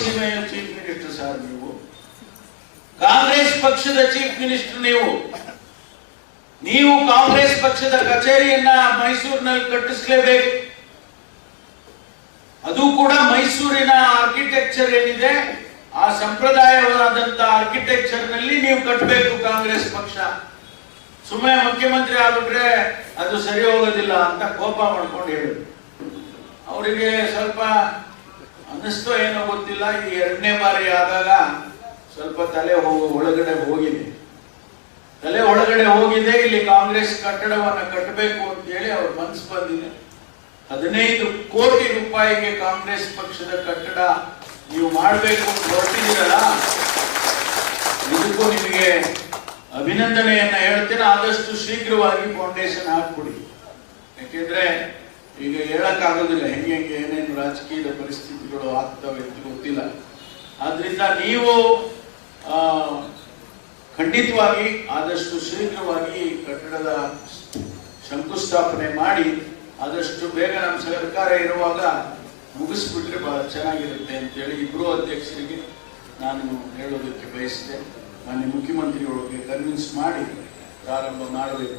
ಸೀಮೆಯ chief minister sir ನೀವು? ಕಾಂಗ್ರೆಸ್ ಪಕ್ಷದ ಚೀಫ್ ಮಿನಿಸ್ಟರ್ ನೀವು ಕಾಂಗ್ರೆಸ್ ಪಕ್ಷದ ಕಚೇರಿಯನ್ನ ಮೈಸೂರಿನಲ್ಲಿ ಕಟ್ಟಿಸಲೇಬೇಕು. ಅದು ಕೂಡ ಮೈಸೂರಿನ ಆರ್ಕಿಟೆಕ್ಚರ್ ಏನಿದೆ ಆ ಸಂಪ್ರದಾಯವಾದಂತ ಆರ್ಕಿಟೆಕ್ಚರ್ ನಲ್ಲಿ ನೀವು ಕಟ್ಟಬೇಕು ಕಾಂಗ್ರೆಸ್ ಪಕ್ಷ. ಸುಮ್ಮನೆ ಮುಖ್ಯಮಂತ್ರಿ ಆಗ್ಬಿಟ್ರೆ ಅದು ಸರಿ ಹೋಗೋದಿಲ್ಲ ಅಂತ ಕೋಪ ಮಾಡ್ಕೊಂಡು ಹೇಳಿದ್ರು. ಅವರಿಗೆ ಸ್ವಲ್ಪ ಅನ್ನಿಸ್ತೋ ಏನೋ ಗೊತ್ತಿಲ್ಲ, ಈ ಎರಡನೇ ಬಾರಿ ಆದಾಗ ಸ್ವಲ್ಪ ತಲೆ ಒಳಗಡೆ ಹೋಗಿದೆ. ಇಲ್ಲಿ ಕಾಂಗ್ರೆಸ್ ಕಟ್ಟಡವನ್ನ ಕಟ್ಟಬೇಕು ಅಂತ ಹೇಳಿ ಅವ್ರ ಮನಸ್ಸು ಬಂದಿದೆ. 15 ಕೋಟಿ ರೂಪಾಯಿಗೆ ಕಾಂಗ್ರೆಸ್ ಪಕ್ಷದ ಕಟ್ಟಡ ನೀವು ಮಾಡಬೇಕು ಅಂತ ಹೊರಟಿದ್ದೀರಲ್ಲ, ಇದಕ್ಕೂ ನಿಮಗೆ ಅಭಿನಂದನೆಯನ್ನ ಹೇಳ್ತೇನೆ. ಆದಷ್ಟು ಶೀಘ್ರವಾಗಿ ಫೌಂಡೇಶನ್ ಹಾಕ್ಬಿಡಿ. ಯಾಕೆಂದ್ರೆ ಈಗ ಹೇಳಕ್ಕಾಗೋದಿಲ್ಲ ಹೆಂಗೆ ಏನೇನು ರಾಜಕೀಯದ ಪರಿಸ್ಥಿತಿಗಳು ಆಗ್ತವೆ ಅಂತ ಗೊತ್ತಿಲ್ಲ. ಆದ್ರಿಂದ ನೀವು ಖಂಡಿತವಾಗಿ ಆದಷ್ಟು ಶೀಘ್ರವಾಗಿ ಕಟ್ಟಡದ ಶಂಕುಸ್ಥಾಪನೆ ಮಾಡಿ ಆದಷ್ಟು ಬೇಗ ನಮ್ಮ ಸರ್ಕಾರ ಇರುವಾಗ ಮುಗಿಸ್ಬಿಟ್ರೆ ಬಹಳ ಚೆನ್ನಾಗಿರುತ್ತೆ ಅಂತೇಳಿ ಇಬ್ಬರು ಅಧ್ಯಕ್ಷರಿಗೆ ನಾನು ಹೇಳೋದಕ್ಕೆ ಬಯಸಿದೆ. ಮಾನ್ಯ ಮುಖ್ಯಮಂತ್ರಿಗಳಿಗೆ ಕನ್ವಿನ್ಸ್ ಮಾಡಿ ಪ್ರಾರಂಭ ಮಾಡಬೇಕು.